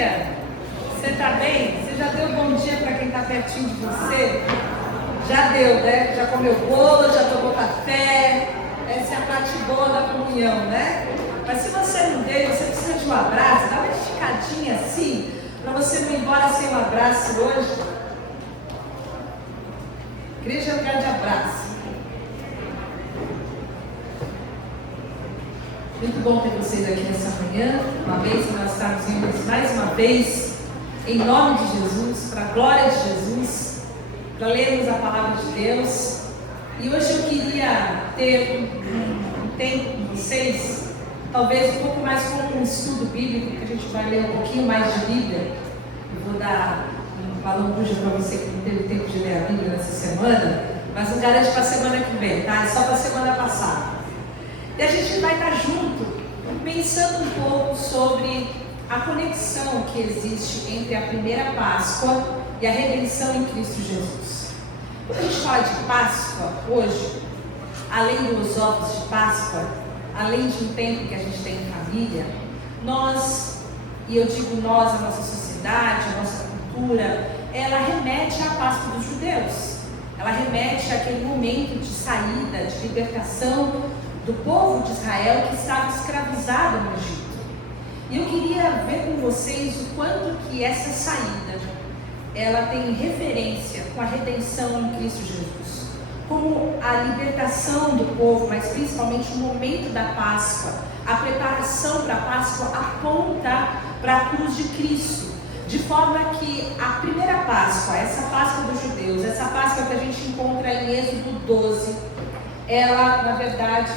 dia. Você está bem? Você já deu bom dia para quem está pertinho de você? Já deu, né? Já comeu bolo, já tomou café. Essa é a parte boa da comunhão, né? Mas se você não deu, você precisa de um abraço, dá uma esticadinha assim, para você não ir embora sem um abraço hoje. Igreja é lugar de abraço. Muito bom ter vocês aqui nessa manhã, uma vez que nós estamos juntos mais uma vez, em nome de Jesus, para a glória de Jesus, para lermos a palavra de Deus. E hoje eu queria ter um tempo com vocês, talvez um pouco mais como um estudo bíblico, que a gente vai ler um pouquinho mais de Bíblia. Eu vou dar uma lambuja para você que não teve tempo de ler a Bíblia nessa semana, mas não garante para a semana que vem, tá? É só para a semana passada. E a gente vai estar junto, pensando um pouco sobre a conexão que existe entre a primeira Páscoa e a redenção em Cristo Jesus. Quando a gente fala de Páscoa hoje, além dos ovos de Páscoa, além de um tempo que a gente tem em família, nós, e eu digo nós, a nossa sociedade, a nossa cultura, ela remete à Páscoa dos judeus. Ela remete àquele momento de saída, de libertação do povo de Israel que estava escravizado no Egito. E eu queria ver com vocês o quanto que essa saída, ela tem referência com a redenção em Cristo Jesus. Como a libertação do povo, mas principalmente o momento da Páscoa, a preparação para a Páscoa aponta para a cruz de Cristo. De forma que a primeira Páscoa, essa Páscoa dos judeus, essa Páscoa que a gente encontra em Êxodo 12, ela, na verdade,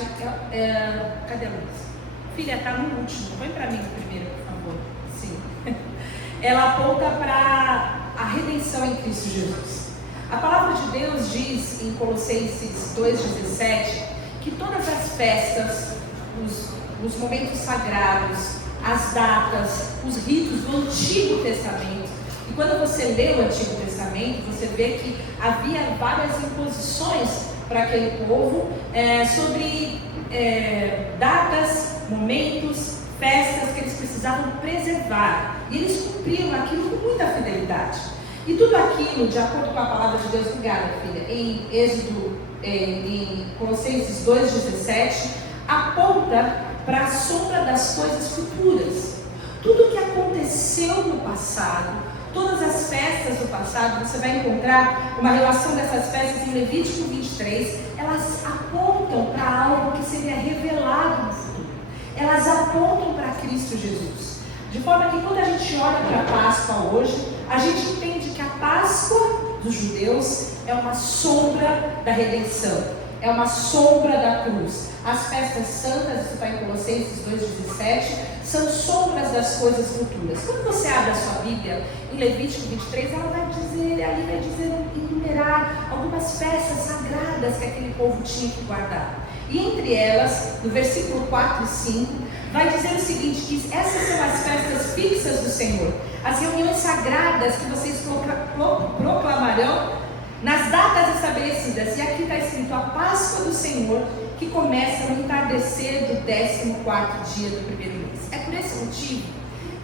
cadê a luz? Filha, está no último, põe para mim primeiro, por favor. Sim. Ela aponta para a redenção em Cristo Jesus. A palavra de Deus diz em Colossenses 2,17 que todas as festas, os momentos sagrados, as datas, os ritos do Antigo Testamento, e quando você lê o Antigo Testamento, você vê que havia várias imposições para aquele povo, sobre datas, momentos, festas que eles precisavam preservar. E eles cumpriam aquilo com muita fidelidade. E tudo aquilo, de acordo com a palavra de Deus, obrigada, filha, em Êxodo, em Colossenses 2,17, aponta para a sombra das coisas futuras. Tudo o que aconteceu no passado, todas as festas do passado, você vai encontrar uma relação dessas festas em Levítico 23, elas apontam para algo que seria revelado no futuro. Elas apontam para Cristo Jesus. De forma que quando a gente olha para a Páscoa hoje, a gente entende que a Páscoa dos judeus é uma sombra da redenção, é uma sombra da cruz. As festas santas, isso está em Colossenses 2,17, são sombras das coisas futuras. Quando você abre a sua Bíblia, em Levítico 23, ela vai dizer, enumerar algumas festas sagradas que aquele povo tinha que guardar. E entre elas, no versículo 4 e 5, vai dizer o seguinte, que essas são as festas fixas do Senhor, as reuniões sagradas que vocês proclamarão nas datas estabelecidas. E aqui está escrito a Páscoa do Senhor, que começa no entardecer do 14º dia do primeiro mês. É por esse motivo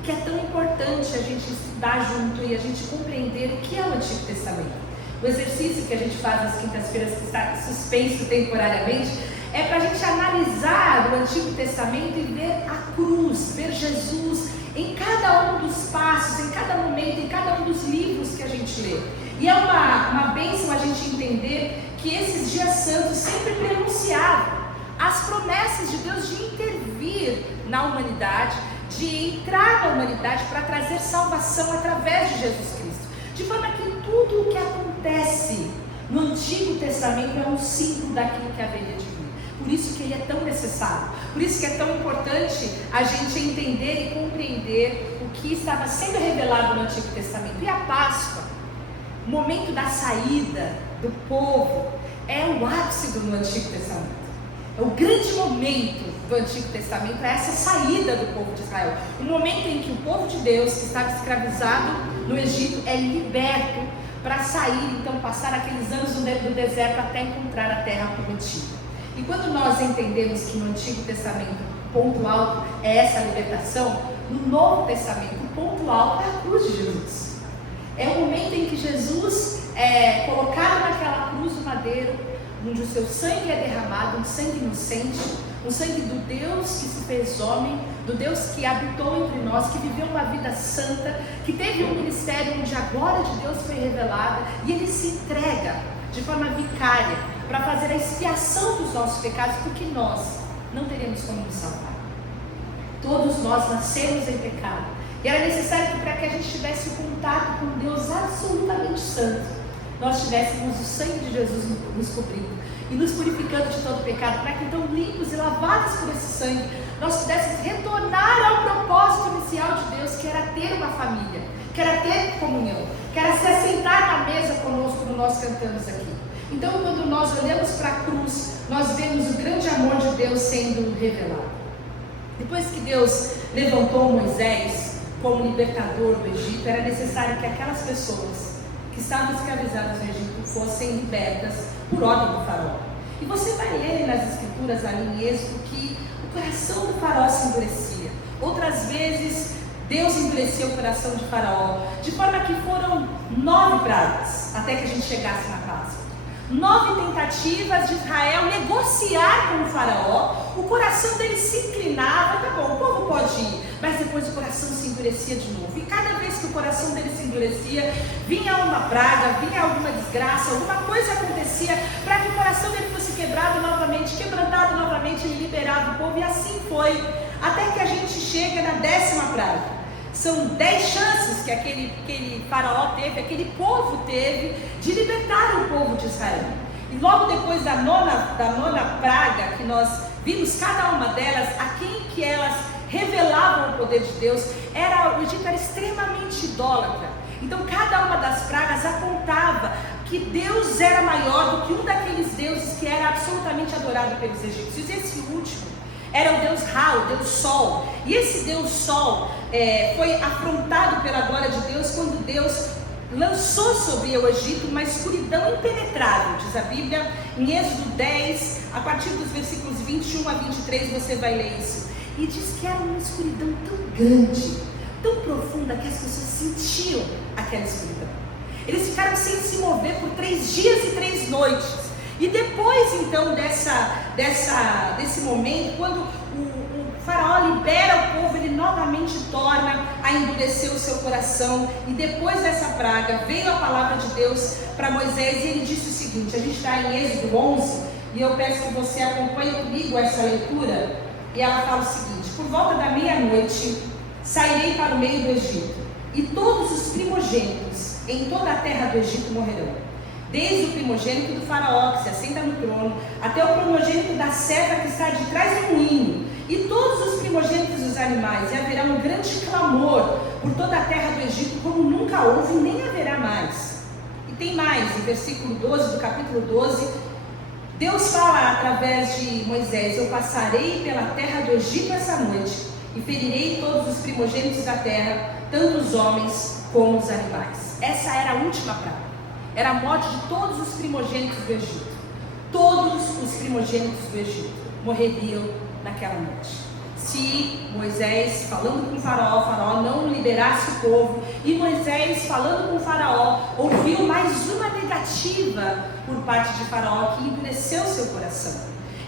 que é tão importante a gente estudar junto e a gente compreender o que é o Antigo Testamento. O exercício que a gente faz nas quintas-feiras, que está suspenso temporariamente, é para a gente analisar o Antigo Testamento e ver a cruz, ver Jesus em cada um dos passos, em cada momento, em cada um dos livros que a gente lê. E é uma bênção a gente entender que esses dias santos sempre prenunciavam as promessas de Deus de intervir na humanidade, de entrar na humanidade para trazer salvação através de Jesus Cristo. De forma que tudo o que acontece no Antigo Testamento é um símbolo daquilo que haveria de vir. Por isso que ele é tão necessário, por isso que é tão importante a gente entender e compreender o que estava sendo revelado no Antigo Testamento. E a Páscoa, o momento da saída do povo, é o ápice do Antigo Testamento. É o grande momento do Antigo Testamento, é essa saída do povo de Israel. O momento em que o povo de Deus, que estava escravizado no Egito, é liberto para sair, então passar aqueles anos do deserto até encontrar a terra prometida. E quando nós entendemos que no Antigo Testamento o ponto alto é essa libertação, no Novo Testamento o ponto ponto alto é a cruz de Jesus. É o momento em que Jesus é colocado naquela cruz do madeiro, onde o seu sangue é derramado, um sangue inocente, um sangue do Deus que se fez homem, do Deus que habitou entre nós, que viveu uma vida santa, que teve um ministério onde a glória de Deus foi revelada, e ele se entrega de forma vicária para fazer a expiação dos nossos pecados, porque nós não teremos como nos salvar. Todos nós nascemos em pecado, e era necessário que, para que a gente tivesse contato com Deus absolutamente santo, nós tivéssemos o sangue de Jesus nos cobrindo e nos purificando de todo pecado, para que então, limpos e lavados por esse sangue, nós pudéssemos retornar ao propósito inicial de Deus, que era ter uma família, que era ter comunhão, que era se assentar na mesa conosco, como nós cantamos aqui. Então, quando nós olhamos para a cruz, nós vemos o grande amor de Deus sendo revelado. Depois que Deus levantou Moisés como libertador do Egito, era necessário que aquelas pessoas que estavam escravizadas no Egito fossem libertas por ordem do faraó. E você vai ler nas escrituras ali em Êxodo que o coração do faraó se endurecia. Outras vezes Deus endureceu o coração de faraó, de forma que foram 9 pragas até que a gente chegasse na Páscoa. 9 tentativas de Israel negociar com o faraó. O coração dele se inclinava, tá bom, o povo pode ir, mas depois o coração se endurecia de novo. E cada vez que o coração dele se endurecia, vinha uma praga, vinha alguma desgraça, alguma coisa acontecia para que o coração dele fosse quebrado novamente, quebrantado novamente, ele liberava o povo. E assim foi, até que a gente chega na 10ª praga. São 10 chances que aquele faraó teve, aquele povo teve, de libertar o povo de Israel. E logo depois da nona praga, que nós vimos cada uma delas, a quem que elas revelavam o poder de Deus, o Egito era extremamente idólatra. Então cada uma das pragas apontava que Deus era maior do que um daqueles deuses que era absolutamente adorado pelos egípcios. Esse último era o Deus Ra, o Deus Sol. E esse Deus Sol foi afrontado pela glória de Deus quando Deus lançou sobre o Egito uma escuridão impenetrável, diz a Bíblia, em Êxodo 10, a partir dos versículos 21 a 23, você vai ler isso. E diz que era uma escuridão tão grande, tão profunda, que as pessoas sentiam aquela escuridão. Eles ficaram sem se mover por 3 dias e 3 noites. E depois então desse momento, quando o faraó libera o povo, ele novamente torna a endurecer o seu coração. E depois dessa praga, veio a palavra de Deus para Moisés, e ele disse o seguinte, a gente está em Êxodo 11, e eu peço que você acompanhe comigo essa leitura, e ela fala o seguinte: por volta da meia-noite, sairei para o meio do Egito, e todos os primogênitos em toda a terra do Egito morrerão. Desde o primogênito do faraó, que se assenta no trono, até o primogênito da serva que está de trás do moinho, e todos os primogênitos dos animais, e haverá um grande clamor por toda a terra do Egito, como nunca houve, nem haverá mais. E tem mais, em versículo 12 do capítulo 12, Deus fala através de Moisés: eu passarei pela terra do Egito essa noite, e ferirei todos os primogênitos da terra, tanto os homens como os animais. Essa era a última praga. Era a morte de todos os primogênitos do Egito. Todos os primogênitos do Egito morreriam naquela noite. Se Moisés, falando com o faraó não liberasse o povo, e Moisés, falando com o faraó, ouviu mais uma negativa por parte de faraó, que endureceu seu coração.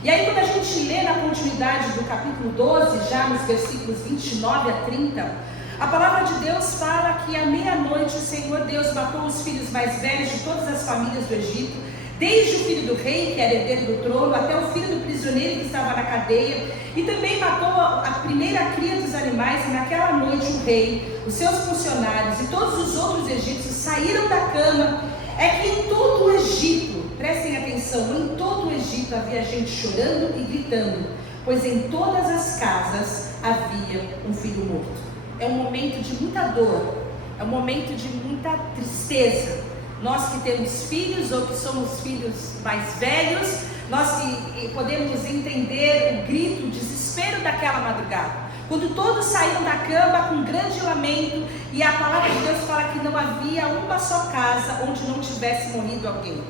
E aí, quando a gente lê na continuidade do capítulo 12, já nos versículos 29 a 30, a palavra de Deus fala que à meia-noite o Senhor Deus matou os filhos mais velhos de todas as famílias do Egito, desde o filho do rei, que era herdeiro do trono, até o filho do prisioneiro que estava na cadeia, e também matou a primeira cria dos animais. E naquela noite o rei, os seus funcionários e todos os outros egípcios saíram da cama. É que em todo o Egito, prestem atenção, em todo o Egito havia gente chorando e gritando, pois em todas as casas havia um filho morto. É um momento de muita dor, é um momento de muita tristeza. Nós que temos filhos ou que somos filhos mais velhos, nós que podemos entender o grito, o desespero daquela madrugada. Quando todos saíram da cama com um grande lamento, e a palavra de Deus fala que não havia uma só casa onde não tivesse morrido alguém.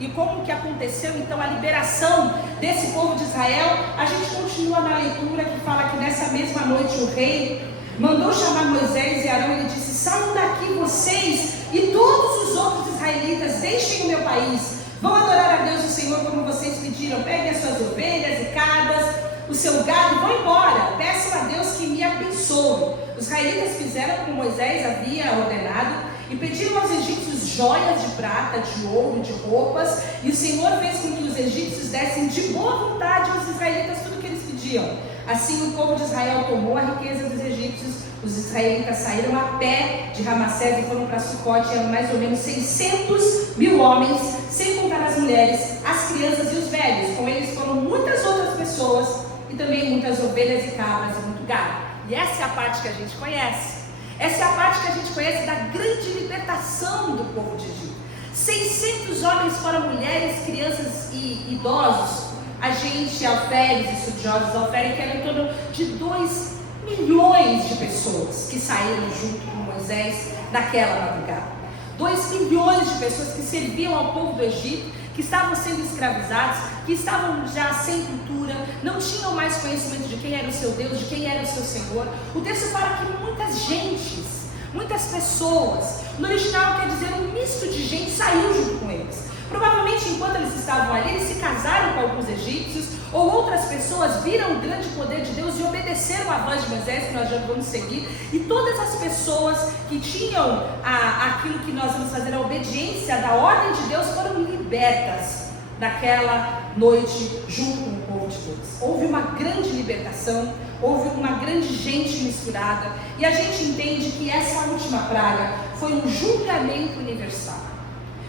E como que aconteceu então a liberação desse povo de Israel? A gente continua na leitura que fala que nessa mesma noite o rei Mandou chamar Moisés e Arão e ele disse: saiam daqui vocês e todos os outros israelitas, deixem o meu país, vão adorar a Deus o Senhor como vocês pediram, peguem as suas ovelhas e cabras, o seu gado, vão embora, peçam a Deus que me abençoe. Os israelitas fizeram como Moisés havia ordenado e pediram aos egípcios joias de prata, de ouro, de roupas, e o Senhor fez com que os egípcios dessem de boa vontade aos israelitas tudo o que eles pediam. Assim o povo de Israel tomou a riqueza dos egípcios. Os israelitas saíram a pé de Ramassés e foram para Sucote, eram mais ou menos 600.000 homens, sem contar as mulheres, as crianças e os velhos. Com eles foram muitas outras pessoas e também muitas ovelhas e cabras e muito gado. E essa é a parte que a gente conhece. Essa é a parte que a gente conhece da grande libertação do povo de Egito. 600 homens, fora mulheres, crianças e idosos. A gente, alferes, estudiosos, alferes, que eram em torno de 2 milhões de pessoas que saíram junto com Moisés naquela madrugada. 2 milhões de pessoas que serviam ao povo do Egito, que estavam sendo escravizados, que estavam já sem cultura, não tinham mais conhecimento de quem era o seu Deus, de quem era o seu Senhor. O texto fala que muitas gentes, muitas pessoas, no original quer dizer um misto de gente, saiu junto com eles. Provavelmente enquanto eles estavam ali, eles se casaram com alguns egípcios, ou outras pessoas viram o grande poder de Deus e obedeceram a voz de Moisés, que nós já vamos seguir. E todas as pessoas que tinham aquilo que nós vamos fazer, a obediência da ordem de Deus, foram libertas naquela noite junto com o povo de Deus. Houve uma grande libertação, houve uma grande gente misturada, e a gente entende que essa última praga foi um julgamento universal.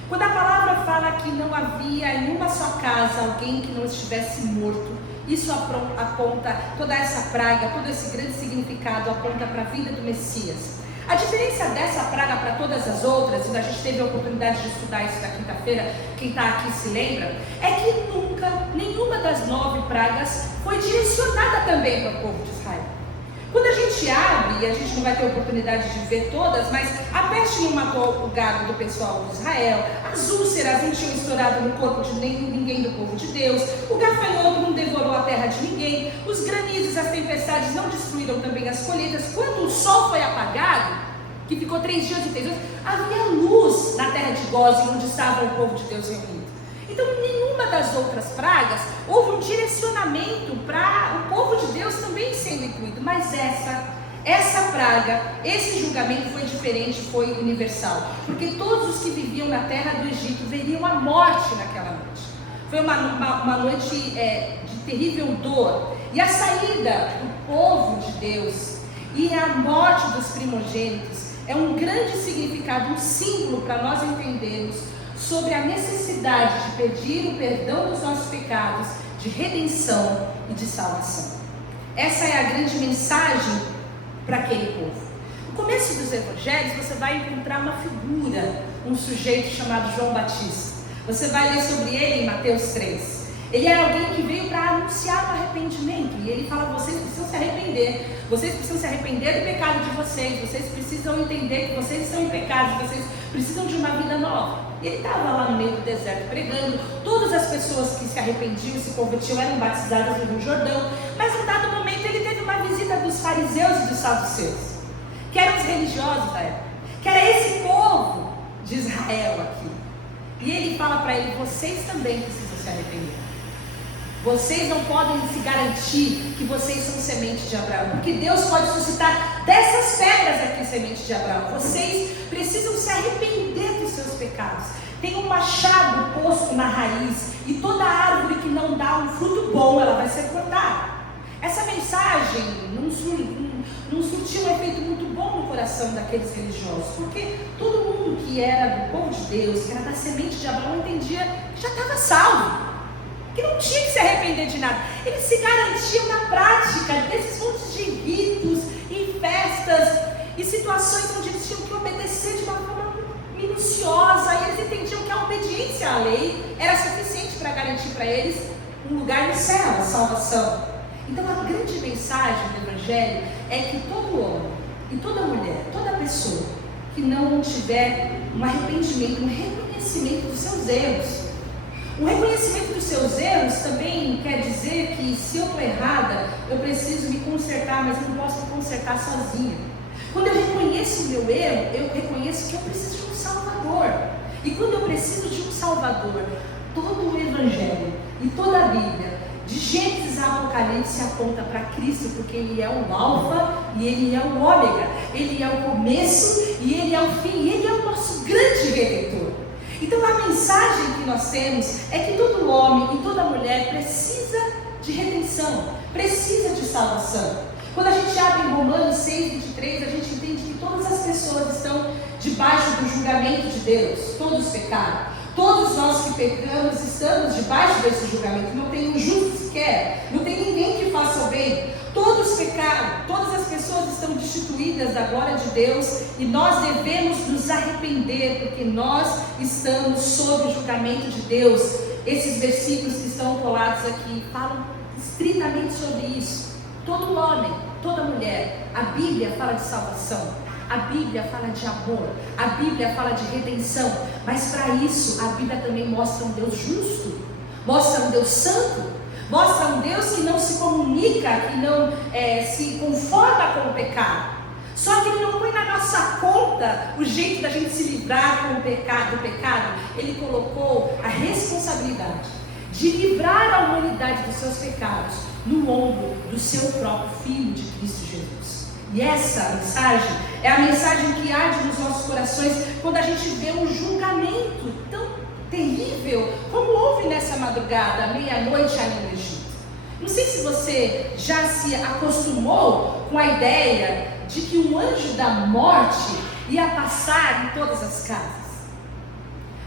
Quando a palavra fala que não havia em uma só casa alguém que não estivesse morto, isso aponta, toda essa praga, todo esse grande significado aponta para a vida do Messias. A diferença dessa praga para todas as outras, e a gente teve a oportunidade de estudar isso na quinta-feira, quem está aqui se lembra, é que nunca, nenhuma das 9 pragas foi direcionada também para o povo de Israel. Quando a gente abre, e a gente não vai ter oportunidade de ver todas, mas a peste não matou o gado do pessoal de Israel, as úlceras não tinham estourado no corpo de ninguém do povo de Deus, o gafanhoto não devorou a terra de ninguém, os granizos, as tempestades não destruíram também as colheitas. Quando o sol foi apagado, que ficou 3 dias e 3 noites, havia luz na terra de Gósen, onde estava o povo de Deus reunido. Então, nenhuma das outras pragas houve um direcionamento para o povo de Deus também sendo incluído, mas essa praga, esse julgamento foi diferente, foi universal, porque todos os que viviam na terra do Egito veriam a morte naquela noite. Foi uma noite de terrível dor, e a saída do povo de Deus e a morte dos primogênitos é um grande significado, um símbolo para nós entendermos sobre a necessidade de pedir o perdão dos nossos pecados, de redenção e de salvação. Essa é a grande mensagem para aquele povo. No começo dos evangelhos você vai encontrar uma figura, um sujeito chamado João Batista. Você vai ler sobre ele em Mateus 3. Ele era alguém que veio para anunciar o arrependimento, e ele fala: vocês precisam se arrepender, vocês precisam se arrepender do pecado de vocês precisam entender que vocês estão em pecado, vocês precisam de uma vida nova. E ele estava lá no meio do deserto pregando. Todas as pessoas que se arrependiam e se convertiam eram batizadas no Rio Jordão, mas em dado momento ele teve uma visita dos fariseus e dos saduceus, que eram os religiosos da época, que era esse povo de Israel aqui. E ele fala para ele: vocês também precisam se arrepender. Vocês não podem se garantir que vocês são semente de Abraão, porque Deus pode suscitar dessas pedras aqui semente de Abraão. Vocês precisam se arrepender dos seus pecados. Tem um machado posto na raiz, e toda árvore que não dá um fruto bom, ela vai ser cortada. Essa mensagem não surtiu um efeito muito bom no coração daqueles religiosos, porque todo mundo que era do povo de Deus, que era da semente de Abraão, entendia que já estava salvo, que não tinha que se arrepender de nada. Eles se garantiam na prática desses montes de ritos e festas e situações onde eles tinham que obedecer de uma forma minuciosa, e eles entendiam que a obediência à lei era suficiente para garantir para eles um lugar no céu, a salvação. Então a grande mensagem do Evangelho é que todo homem e toda mulher, toda pessoa que não tiver um arrependimento, um reconhecimento dos seus erros, O reconhecimento dos seus erros também quer dizer que se eu estou errada, eu preciso me consertar, mas eu não posso me consertar sozinha. Quando eu reconheço o meu erro, eu reconheço que eu preciso de um Salvador. E quando eu preciso de um Salvador, todo o Evangelho e toda a Bíblia, de Gênesis a Apocalipse, aponta para Cristo, porque Ele é o Alfa e Ele é o Ômega. Ele é o começo e Ele é o fim, e Ele é o nosso grande Redentor. Então a mensagem que nós temos é que todo homem e toda mulher precisa de redenção, precisa de salvação. Quando a gente abre em Romanos 6:23, a gente entende que todas as pessoas estão debaixo do julgamento de Deus, todos pecaram. Todos nós que pecamos estamos debaixo desse julgamento. Não tem um justo sequer, não tem ninguém que faça o bem. Todos pecaram, todas as pessoas estão destituídas da glória de Deus e nós devemos nos arrepender, porque nós estamos sob o julgamento de Deus. Esses versículos que estão colados aqui falam estritamente sobre isso. Todo homem, toda mulher, a Bíblia fala de salvação, a Bíblia fala de amor, a Bíblia fala de redenção, mas para isso a Bíblia também mostra um Deus justo, mostra um Deus santo, mostra um Deus que não se comunica, que não se conforma com o pecado. Só que Ele não põe na nossa conta o jeito da gente se livrar com o pecado, Ele colocou a responsabilidade de livrar a humanidade dos seus pecados no ombro do seu próprio Filho de Cristo Jesus. E essa mensagem é a mensagem que arde nos nossos corações quando a gente vê um julgamento tão terrível como houve nessa madrugada, à meia-noite ali no Egito. Não sei se você já se acostumou com a ideia de que um anjo da morte ia passar em todas as casas.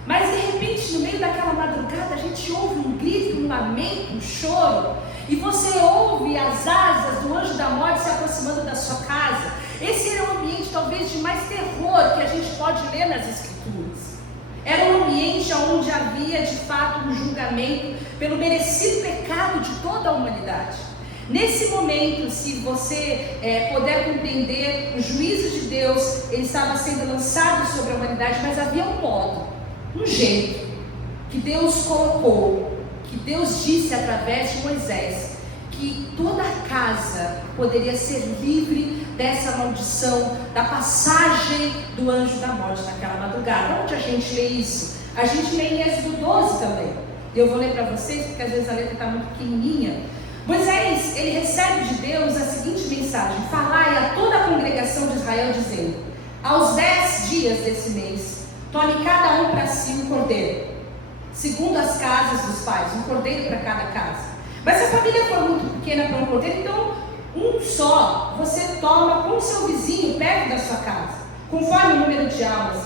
Mas de repente, no meio daquela madrugada, a gente ouve um grito, um lamento, um choro, e você ouve as asas do anjo da morte se aproximando da sua casa. Esse era um ambiente talvez de mais terror que a gente pode ler nas Escrituras. Era um ambiente onde havia de fato um julgamento pelo merecido pecado de toda a humanidade. Nesse momento, se você puder compreender, o juízo de Deus, ele estava sendo lançado sobre a humanidade, mas havia um modo, um jeito que Deus colocou, que Deus disse através de Moisés, que toda a casa poderia ser livre dessa maldição, da passagem do anjo da morte naquela madrugada. Onde a gente lê isso? A gente lê em Êxodo 12 também. Eu vou ler para vocês, porque às vezes a letra está muito pequenininha. Moisés, ele recebe de Deus a seguinte mensagem: falai a toda a congregação de Israel, dizendo: aos 10 dias desse mês, tome cada um para si um cordeiro, segundo as casas dos pais, um cordeiro para cada casa. Mas se a família for muito pequena para um cordeiro, então um só você toma com o seu vizinho perto da sua casa, conforme o número de almas,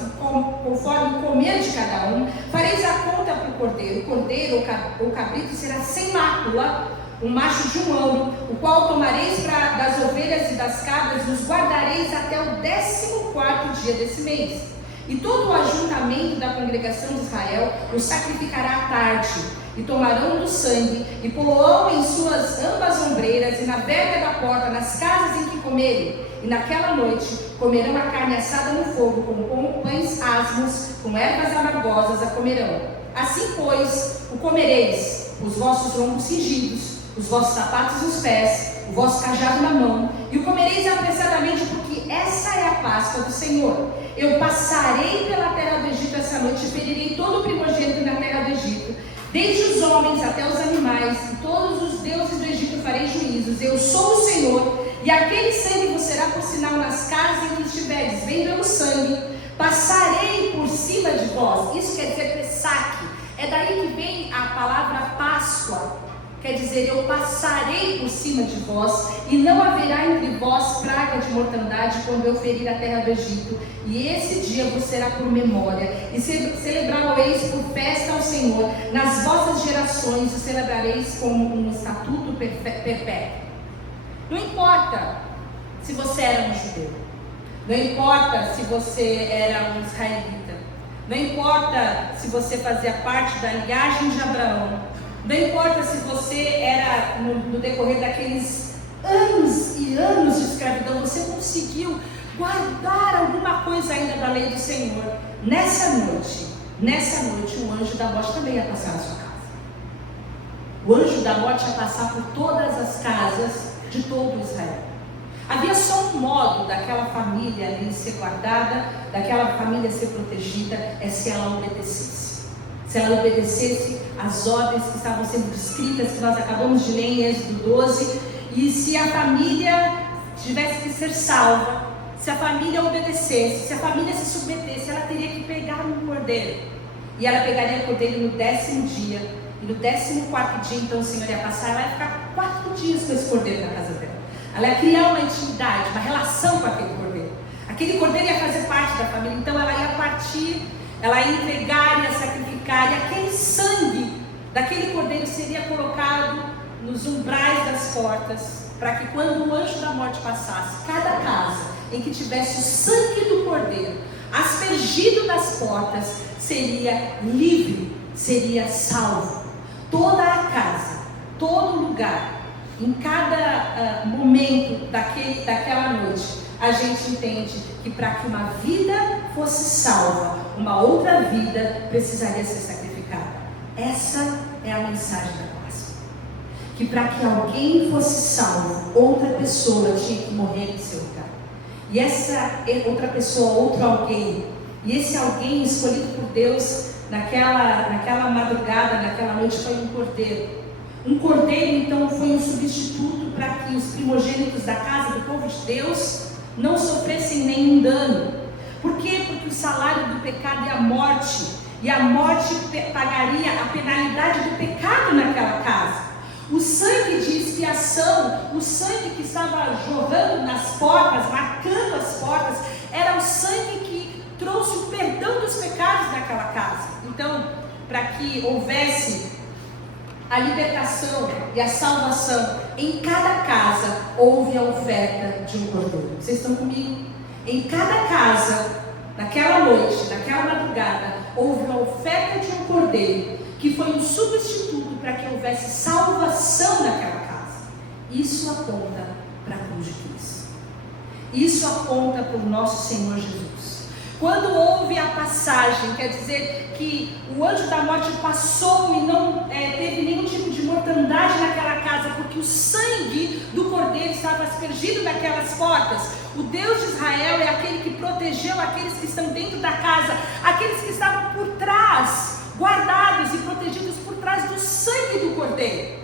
conforme o comer de cada um. Fareis a conta para o cordeiro. O cordeiro ou cabrito será sem mácula, um macho de um ano, o qual tomareis das ovelhas e das cabras e os guardareis até o 14º dia desse mês. E todo o ajuntamento da congregação de Israel o sacrificará à tarde, e tomarão do sangue, e pô-lo em suas ambas ombreiras, e na verga da porta, nas casas em que comerem. E naquela noite comerão a carne assada no fogo, com pães asmos, com ervas amargosas a comerão. Assim, pois, o comereis, os vossos lombos cingidos, os vossos sapatos nos pés, o vosso cajado na mão, e o comereis apressadamente, porque essa é a Páscoa do Senhor. Eu passarei pela terra do Egito essa noite, e ferirei todo o primogênito na terra do Egito, desde os homens até os animais, e todos os deuses do Egito farei juízos. Eu sou o Senhor, e aquele sangue vos será por sinal nas casas em que estiveres. Vendo o sangue, passarei por cima de vós. Isso quer dizer Pessaque. É daí que vem a palavra Páscoa. Quer dizer, eu passarei por cima de vós, e não haverá entre vós praga de mortandade quando eu ferir a terra do Egito. E esse dia vos será por memória, e celebrá-lo-eis por festa ao Senhor nas vossas gerações, e celebrareis como um estatuto perpétuo. Não importa se você era um judeu, não importa se você era um israelita, não importa se você fazia parte da linhagem de Abraão, não importa se você era, no decorrer daqueles anos e anos de escravidão, você conseguiu guardar alguma coisa ainda da lei do Senhor. Nessa noite, o anjo da morte também ia passar na sua casa. O anjo da morte ia passar por todas as casas de todo Israel. Havia só um modo daquela família ali ser guardada, daquela família ser protegida, é se ela obedecesse. Se ela obedecesse às ordens que estavam sendo descritas, que nós acabamos de ler em Êxodo 12, e se a família tivesse que ser salva, se a família obedecesse, se a família se submetesse, ela teria que pegar um cordeiro. E ela pegaria o cordeiro no 10º dia, e no 14º dia, então o Senhor ia passar, ela ia ficar 4 dias com esse cordeiro na casa dela. Ela ia criar uma intimidade, uma relação com aquele cordeiro. Aquele cordeiro ia fazer parte da família, então ela ia partir, ela ia entregar, ia sacrificar, e aquele sangue daquele cordeiro seria colocado nos umbrais das portas, para que quando o anjo da morte passasse, cada casa em que tivesse o sangue do cordeiro aspergido nas portas, seria livre, seria salvo. Toda a casa, todo lugar, em cada momento daquela noite, a gente entende que para que uma vida fosse salva, uma outra vida precisaria ser sacrificada. Essa é a mensagem da Páscoa. Que para que alguém fosse salvo, outra pessoa tinha que morrer em seu lugar. E essa outra pessoa, outro alguém, e esse alguém escolhido por Deus naquela madrugada, naquela noite, foi um cordeiro. Um cordeiro, então, foi um substituto para que os primogênitos da casa do povo de Deus não sofressem nenhum dano. Por quê? Porque o salário do pecado é a morte, e a morte pagaria a penalidade do pecado naquela casa. O sangue de expiação, o sangue que estava jorrando nas portas, marcando as portas, era o sangue que trouxe o perdão dos pecados naquela casa. Então, para que houvesse a libertação e a salvação, em cada casa houve a oferta de um cordeiro. Vocês estão comigo? Em cada casa, naquela noite, naquela madrugada, houve a oferta de um cordeiro, que foi um substituto para que houvesse salvação naquela casa. Isso aponta para a cruz de Cristo. Isso aponta para o nosso Senhor Jesus. Quando houve a passagem, quer dizer que o anjo da morte passou e não teve nenhum tipo de mortandade naquela casa, porque o sangue do cordeiro estava aspergido naquelas portas. O Deus de Israel é aquele que protegeu aqueles que estão dentro da casa, aqueles que estavam por trás, guardados e protegidos por trás do sangue do cordeiro.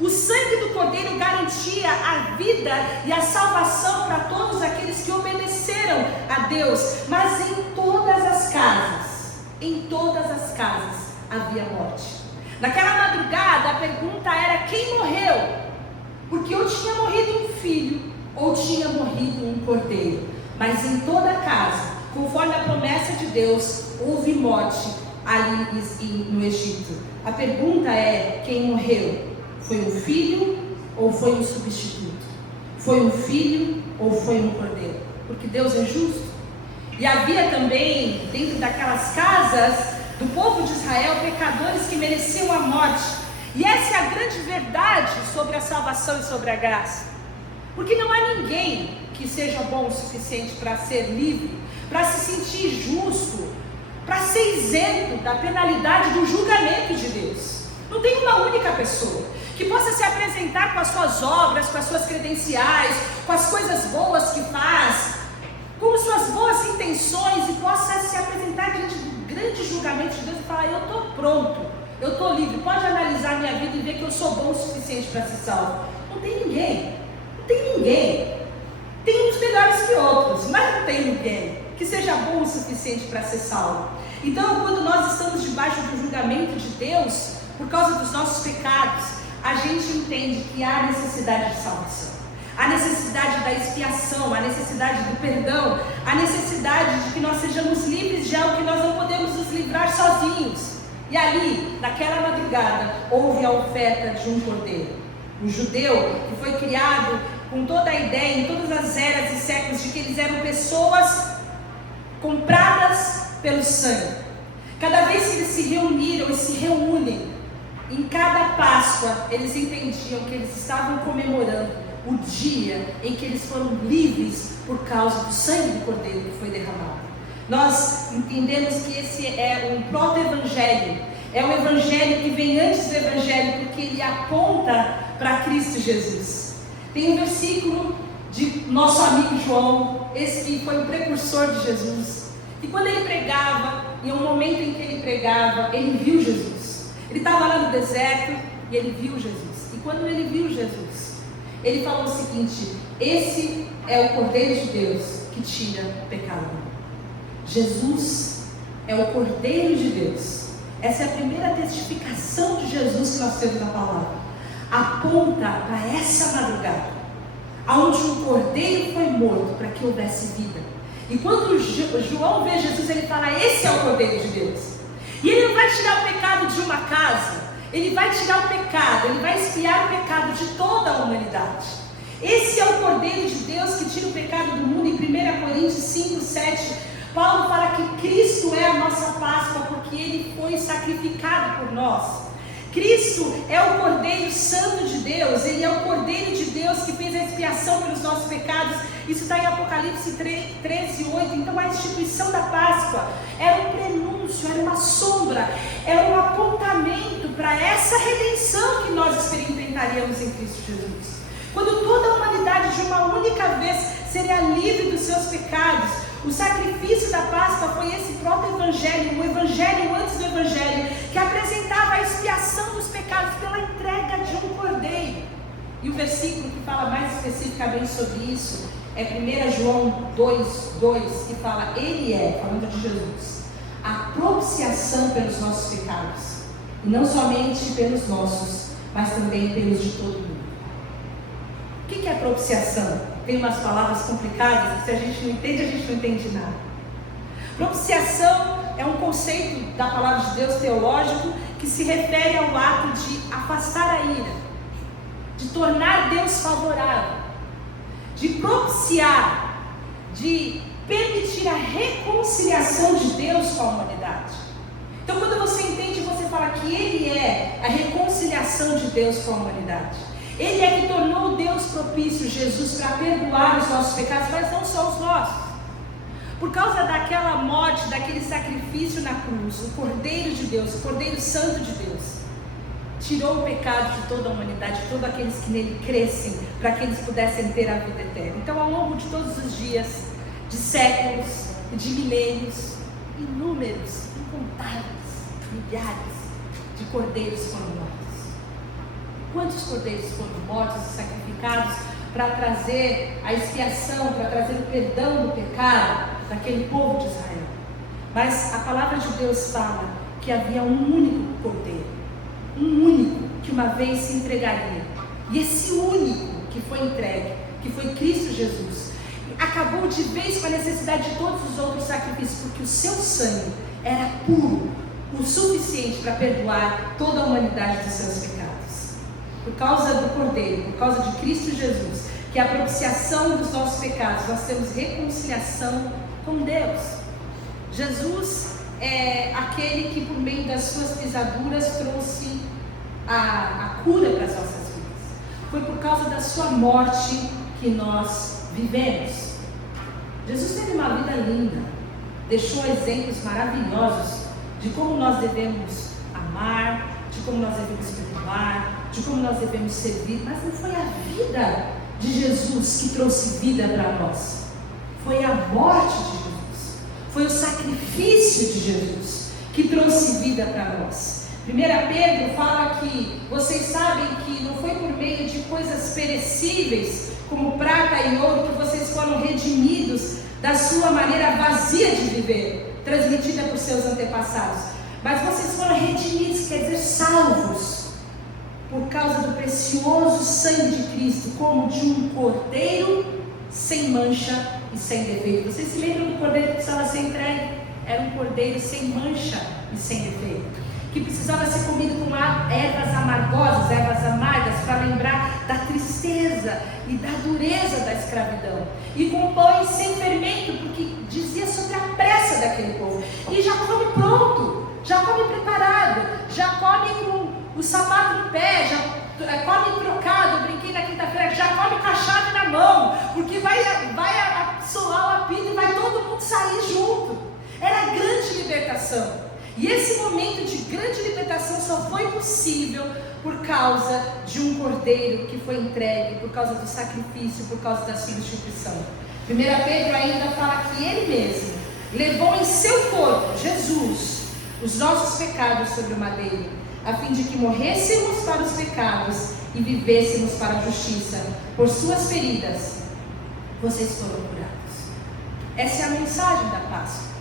O sangue do cordeiro garantia a vida e a salvação para todos aqueles que obedeceram a Deus. Mas em todas as casas havia morte. Naquela madrugada a pergunta era: quem morreu? Porque ou tinha morrido um filho ou tinha morrido um cordeiro. Mas em toda casa, conforme a promessa de Deus, houve morte ali no Egito. A pergunta é: quem morreu? Foi um filho ou foi um substituto? Foi um filho ou foi um cordeiro? Porque Deus é justo. E havia também, dentro daquelas casas do povo de Israel, pecadores que mereciam a morte. E essa é a grande verdade sobre a salvação e sobre a graça. Porque não há ninguém que seja bom o suficiente para ser livre, para se sentir justo, para ser isento da penalidade do julgamento de Deus. Não tem uma única pessoa que possa se apresentar com as suas obras, com as suas credenciais, com as coisas boas que faz, com suas boas intenções, e possa se apresentar diante do grande julgamento de Deus e falar: eu estou pronto, eu estou livre, pode analisar minha vida e ver que eu sou bom o suficiente para ser salvo. Não tem ninguém, não tem ninguém. Tem uns melhores que outros, mas não tem ninguém que seja bom o suficiente para ser salvo. Então, quando nós estamos debaixo do julgamento de Deus, por causa dos nossos pecados, a gente entende que há necessidade de salvação, há necessidade da expiação, há necessidade do perdão, há necessidade de que nós sejamos livres de algo que nós não podemos nos livrar sozinhos. E ali, naquela madrugada, houve a oferta de um cordeiro. O judeu, que foi criado com toda a ideia, em todas as eras e séculos, de que eles eram pessoas compradas pelo sangue. Cada vez que eles se reuniram e se reúnem, em cada Páscoa, eles entendiam que eles estavam comemorando o dia em que eles foram livres por causa do sangue do cordeiro que foi derramado. Nós entendemos que esse é um proto-evangelho, é o evangelho que vem antes do evangelho, porque ele aponta para Cristo Jesus. Tem um versículo de nosso amigo João, esse que foi o precursor de Jesus, e quando ele pregava, em um momento em que ele pregava, ele viu Jesus. Ele estava lá no deserto e ele viu Jesus. E quando ele viu Jesus, ele falou o seguinte: esse é o Cordeiro de Deus que tira o pecado do mundo. Jesus é o Cordeiro de Deus. Essa é a primeira testificação de Jesus que nós temos na palavra. Aponta para essa madrugada, onde um cordeiro foi morto para que houvesse vida. E quando João vê Jesus, ele fala: esse é o Cordeiro de Deus. E ele não vai tirar o pecado de uma casa, ele vai tirar o pecado, ele vai expiar o pecado de toda a humanidade. Esse é o Cordeiro de Deus que tira o pecado do mundo. Em 1 Coríntios 5, 7, Paulo fala que Cristo é a nossa Páscoa, porque ele foi sacrificado por nós. Cristo é o Cordeiro Santo de Deus, ele é o Cordeiro de Deus que fez a expiação pelos nossos pecados. Isso está em Apocalipse 13, 8. Então a instituição da Páscoa era um prenúncio, era uma sombra, era um apontamento para essa redenção que nós experimentaríamos em Cristo Jesus. Quando toda a humanidade de uma única vez seria livre dos seus pecados. O sacrifício da Páscoa foi esse próprio evangelho, o evangelho antes do evangelho, que apresentava a expiação dos pecados pela entrega de um cordeiro. E o versículo que fala mais especificamente sobre isso é 1 João 2, que fala: ele é, falando de Jesus, a propiciação pelos nossos pecados, e não somente pelos nossos, mas também pelos de todo mundo. O que é propiciação? Tem umas palavras complicadas que se a gente não entende, a gente não entende nada. Propiciação é um conceito da palavra de Deus teológico que se refere ao ato de afastar a ira, de tornar Deus favorável, de propiciar, de permitir a reconciliação de Deus com a humanidade. Então, quando você entende, você fala que ele é a reconciliação de Deus com a humanidade. Ele é que tornou Deus propício, Jesus, para perdoar os nossos pecados, mas não só os nossos. Por causa daquela morte, daquele sacrifício na cruz, o Cordeiro de Deus, o Cordeiro Santo de Deus, tirou o pecado de toda a humanidade, de todos aqueles que nele crescem, para que eles pudessem ter a vida eterna. Então, ao longo de todos os dias, de séculos, de milênios, inúmeros, incontáveis, milhares de cordeiros foram mortos. Quantos cordeiros foram mortos e sacrificados para trazer a expiação, para trazer o perdão do pecado daquele povo de Israel? Mas a palavra de Deus fala que havia um único cordeiro, um único que uma vez se entregaria. E esse único que foi entregue, que foi Cristo Jesus, acabou de vez com a necessidade de todos os outros sacrifícios, porque o seu sangue era puro, o suficiente para perdoar toda a humanidade dos seus pecados. Por causa do Cordeiro, por causa de Cristo Jesus, que é a propiciação dos nossos pecados, nós temos reconciliação com Deus. Jesus é aquele que, por meio das suas pisaduras, trouxe a cura para as nossas vidas. Foi por causa da sua morte que nós vivemos. Jesus teve uma vida linda, deixou exemplos maravilhosos de como nós devemos amar, de como nós devemos perdoar, de como nós devemos servir, mas não foi a vida de Jesus que trouxe vida para nós, foi a morte de Jesus, foi o sacrifício de Jesus que trouxe vida para nós. 1 Pedro fala que vocês sabem que não foi por meio de coisas perecíveis, como prata e ouro, que vocês foram redimidos da sua maneira vazia de viver, transmitida por seus antepassados, mas vocês foram redimidos, quer dizer, salvos, por causa do precioso sangue de Cristo, como de um cordeiro sem mancha e sem defeito. Vocês se lembram do cordeiro que precisava ser entregue? Era um cordeiro sem mancha e sem defeito, que precisava ser comido com ervas amargosas, ervas amargas, para lembrar da tristeza e da dureza da escravidão, e com pães sem fermento, porque dizia sobre a pressa daquele povo. E já come pronto, já come preparado, já come com o sapato no pé, já come trocado. Eu brinquei na quinta-feira, já come com a chave na mão, porque vai soar o apito e vai todo mundo sair junto. Era a grande libertação. E esse momento de grande libertação só foi possível por causa de um cordeiro que foi entregue, por causa do sacrifício, por causa da substituição. 1 Pedro ainda fala que ele mesmo levou em seu corpo, Jesus, os nossos pecados sobre o madeiro, a fim de que morrêssemos para os pecados e vivêssemos para a justiça. Por suas feridas vocês foram curados. Essa é a mensagem da Páscoa.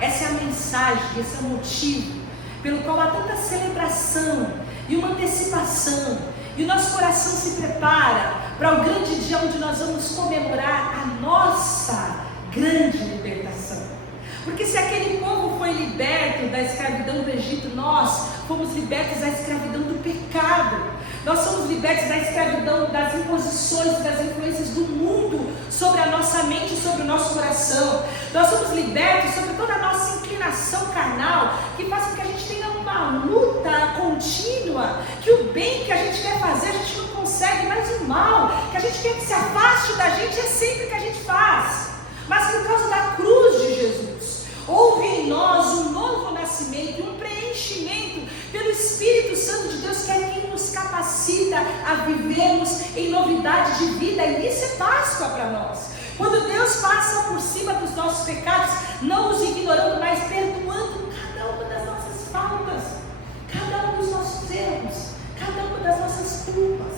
Essa é a mensagem, esse é o motivo pelo qual há tanta celebração e uma antecipação, e o nosso coração se prepara para o grande dia onde nós vamos comemorar a nossa grande libertação. Porque se aquele povo foi liberto da escravidão do Egito, nós fomos libertos da escravidão do pecado. Nós somos libertos da escravidão das imposições, das influências do mundo sobre a nossa mente e sobre o nosso coração. Nós somos libertos sobre toda a nossa inclinação carnal, que faz com que a gente tenha uma luta contínua, que o bem que a gente quer fazer a gente não consegue, mas o mal que a gente quer que se afaste da gente é sempre que a gente faz. Mas por causa da cruz de Jesus, houve em nós um novo nascimento, um preenchimento pelo Espírito Santo de Deus, que é quem nos capacita a vivermos em novidade de vida. E isso é Páscoa para nós. Quando Deus passa por cima dos nossos pecados, não os ignorando, mas perdoando cada uma das nossas faltas, cada um dos nossos erros, cada uma das nossas culpas,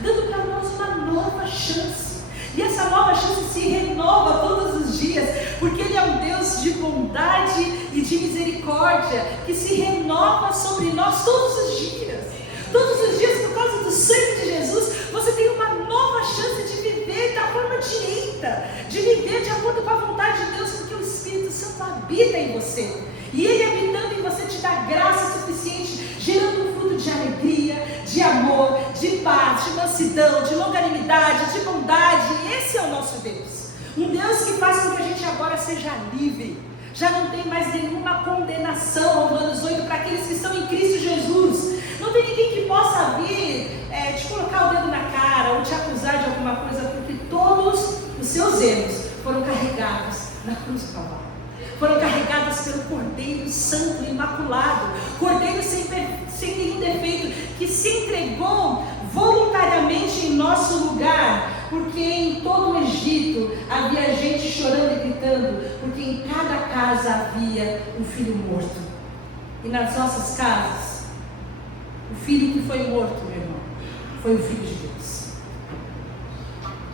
dando para nós uma nova chance. E essa nova chance se renova todos os dias, porque Ele é um Deus de bondade e de misericórdia, que se renova sobre nós todos os dias. Todos os dias, por causa do sangue de Jesus, você tem uma nova chance de viver da forma direita, de viver de acordo com a vontade de Deus, porque o Espírito Santo habita em você. E Ele habitando em você te dá graça suficiente, gerando um fruto de alegria, de amor, de paz, de mansidão, de longanimidade, de bondade. Esse é o nosso Deus. Um Deus que faz com que a gente agora seja livre. Já não tem mais nenhuma condenação, Romanos 8, para aqueles que estão em Cristo Jesus. Não tem ninguém que possa vir te colocar o dedo na cara ou te acusar de alguma coisa, porque todos os seus erros foram carregados na cruz do Calvário. Foram carregados pelo Cordeiro Santo e Imaculado, Cordeiro sem nenhum defeito, que se entregou voluntariamente em nosso lugar, porque em todo o Egito havia gente chorando e gritando, porque em cada casa havia um filho morto. E nas nossas casas, o filho que foi morto, meu irmão, foi o Filho de Deus.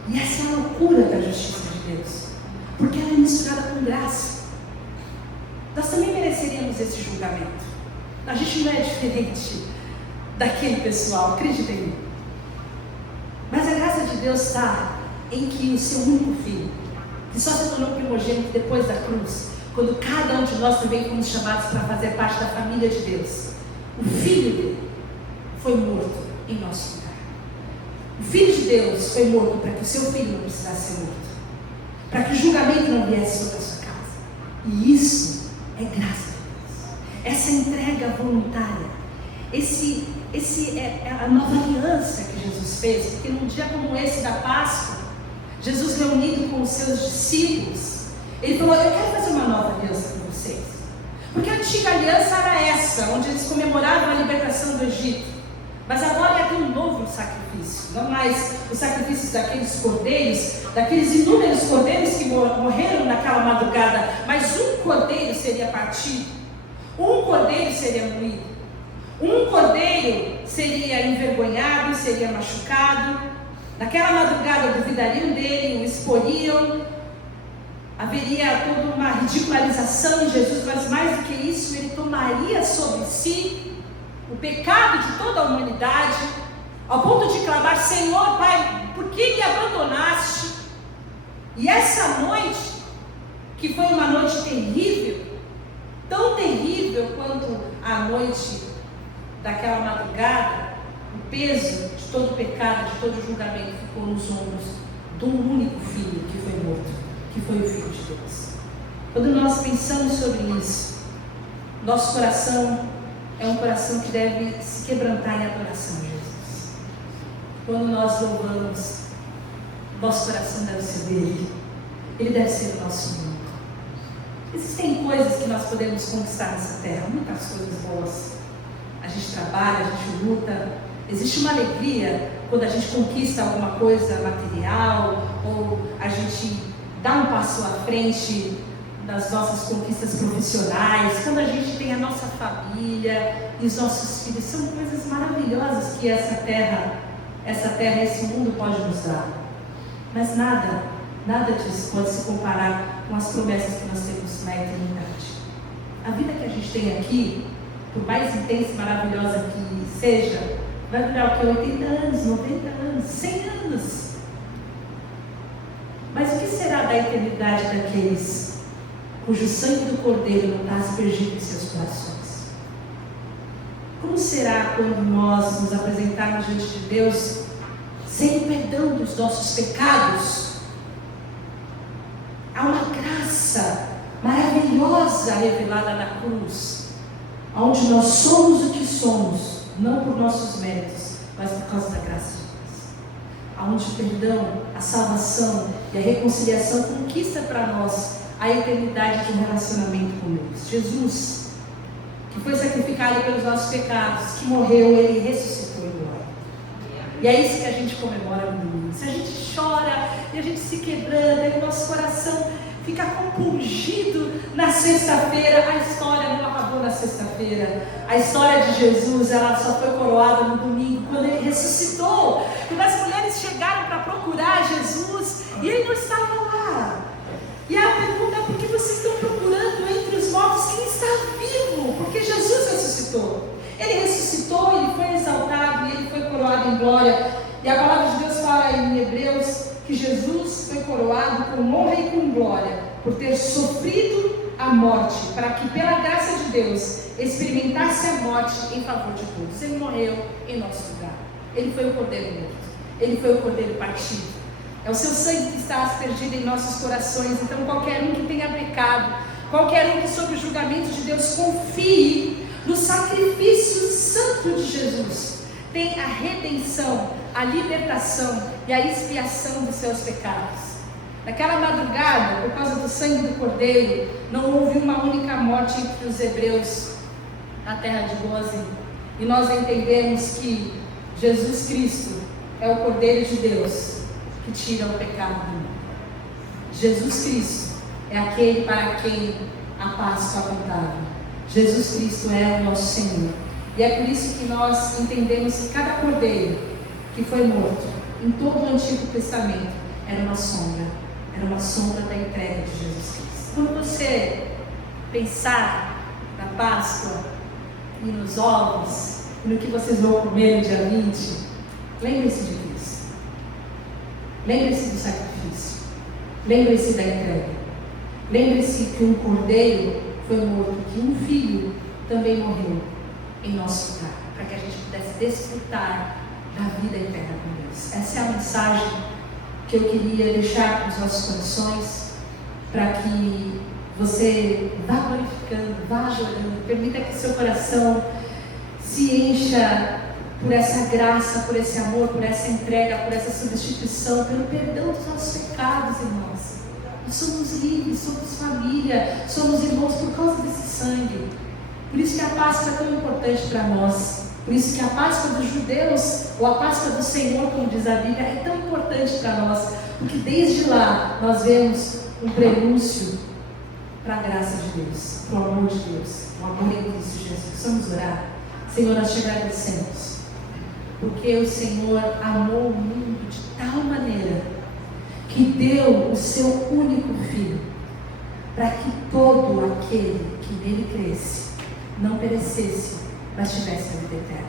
E essa é a loucura da justiça de Deus, porque ela é misturada com graça. Nós também mereceríamos esse julgamento. A gente não é diferente daquele pessoal, acredita em mim. Mas a graça de Deus está em que o seu único filho, que só se tornou primogênito depois da cruz, quando cada um de nós também fomos chamados para fazer parte da família de Deus, o filho dele foi morto em nosso lugar. O filho de Deus foi morto para que o seu filho não precisasse ser morto, para que o julgamento não viesse sobre a sua casa. E isso é graça de Deus. Essa entrega voluntária, esse é a nova aliança que Jesus fez, porque num dia como esse da Páscoa, Jesus reunido com os seus discípulos, Ele falou: eu quero fazer uma nova aliança com vocês, porque a antiga aliança era essa, onde eles comemoravam a libertação do Egito, mas agora ia ter um novo sacrifício, não mais os sacrifícios daqueles cordeiros, daqueles inúmeros cordeiros que morreram naquela madrugada, mas um cordeiro seria partido, um cordeiro seria moído, um cordeiro seria envergonhado, seria machucado. Naquela madrugada duvidariam dele, o exporiam, haveria toda uma ridicularização em Jesus, mas mais do que isso, ele tomaria sobre si o pecado de toda a humanidade, ao ponto de clamar: Senhor, Pai, por que me abandonaste? E essa noite, que foi uma noite terrível, tão terrível quanto a noite daquela madrugada, o peso de todo o pecado, de todo o julgamento ficou nos ombros de um único filho que foi morto, que foi o Filho de Deus. Quando nós pensamos sobre isso, nosso coração é um coração que deve se quebrantar em adoração a Jesus. Quando nós louvamos, nosso coração deve ser dele. Ele deve ser o nosso único. Existem coisas que nós podemos conquistar nessa terra, muitas coisas boas. A gente trabalha, a gente luta. Existe uma alegria quando a gente conquista alguma coisa material, ou a gente dá um passo à frente das nossas conquistas profissionais, quando a gente tem a nossa família e os nossos filhos. São coisas maravilhosas que essa terra, esse mundo pode nos dar. Mas nada disso pode se comparar com as promessas que nós temos na eternidade. A vida que a gente tem aqui, por mais intensa e maravilhosa que seja, vai durar o quê? 80 anos, 90 anos, 100 anos. Mas o que será da eternidade daqueles cujo sangue do Cordeiro não está aspergido em seus corações? Como será quando nós nos apresentarmos diante de Deus sem o perdão dos nossos pecados? Há uma graça maravilhosa revelada na cruz, onde nós somos o que somos, não por nossos méritos, mas por causa da graça de Deus. Onde o perdão, a salvação e a reconciliação conquista para nós a eternidade de um relacionamento com Deus. Jesus, que foi sacrificado pelos nossos pecados, que morreu, Ele ressuscitou em glória. E é isso que a gente comemora no domingo. Se a gente chora e a gente se quebranta e o nosso coração fica compungido na sexta-feira, a história não acabou na sexta-feira. A história de Jesus, ela só foi coroada no domingo, quando Ele ressuscitou. Quando as mulheres chegaram para procurar Jesus e Ele não estava lá. E a pergunta é: por que vocês estão procurando entre os mortos quem está vivo? Porque Jesus ressuscitou. Ele ressuscitou, Ele foi exaltado e Ele foi coroado em glória. E a palavra de Deus fala em Hebreus que Jesus foi coroado com honra e com glória por ter sofrido a morte, para que pela graça de Deus experimentasse a morte em favor de todos. Ele morreu em nosso lugar. Ele foi o Cordeiro morto. Ele foi o Cordeiro partido. É o seu sangue que está aspergido em nossos corações. Então qualquer um que tenha pecado, qualquer um que sob o julgamento de Deus confie no sacrifício santo de Jesus, tem a redenção, a libertação e a expiação dos seus pecados. Naquela madrugada, por causa do sangue do Cordeiro, não houve uma única morte entre os hebreus na terra de Gozem. E nós entendemos que Jesus Cristo é o Cordeiro de Deus que tira o pecado do mundo. Jesus Cristo é aquele para quem a paz foi apontada. Jesus Cristo é o nosso Senhor. E é por isso que nós entendemos que cada cordeiro que foi morto em todo o Antigo Testamento era uma sombra da entrega de Jesus Cristo. Quando você pensar na Páscoa e nos ovos e no que vocês vão comer no dia 20, lembre-se de Cristo. Lembre-se do sacrifício. Lembre-se da entrega. Lembre-se que um cordeiro foi morto, que um filho também morreu em nosso lugar, para que a gente pudesse desfrutar da vida eterna com Deus. Essa é a mensagem que eu queria deixar para os nossos corações, para que você vá glorificando, vá adorando, permita que seu coração se encha por essa graça, por esse amor, por essa entrega, por essa substituição, pelo perdão dos nossos pecados, irmãos. Nós somos livres, somos família, somos irmãos por causa desse sangue. Por isso que a Páscoa é tão importante para nós. Por isso que a Páscoa dos judeus, ou a Páscoa do Senhor, como diz a Bíblia, é tão importante para nós. Porque desde lá nós vemos um prenúncio para a graça de Deus, para o amor de Deus, o amor em Cristo Jesus. Vamos orar. Senhor, nós te agradecemos, porque o Senhor amou o mundo de tal maneira que deu o seu único Filho, para que todo aquele que nele cresce não perecesse, mas tivesse a vida eterna.